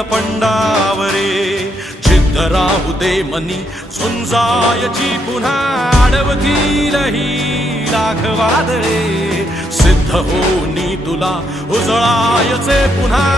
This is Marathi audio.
नीलपंडावरे जिद्द राहू दे मनी झुंजायची पुन्हा अडवतील ही लाख वादळे सिद्ध होनी तुला उजळायचे पुन्हा.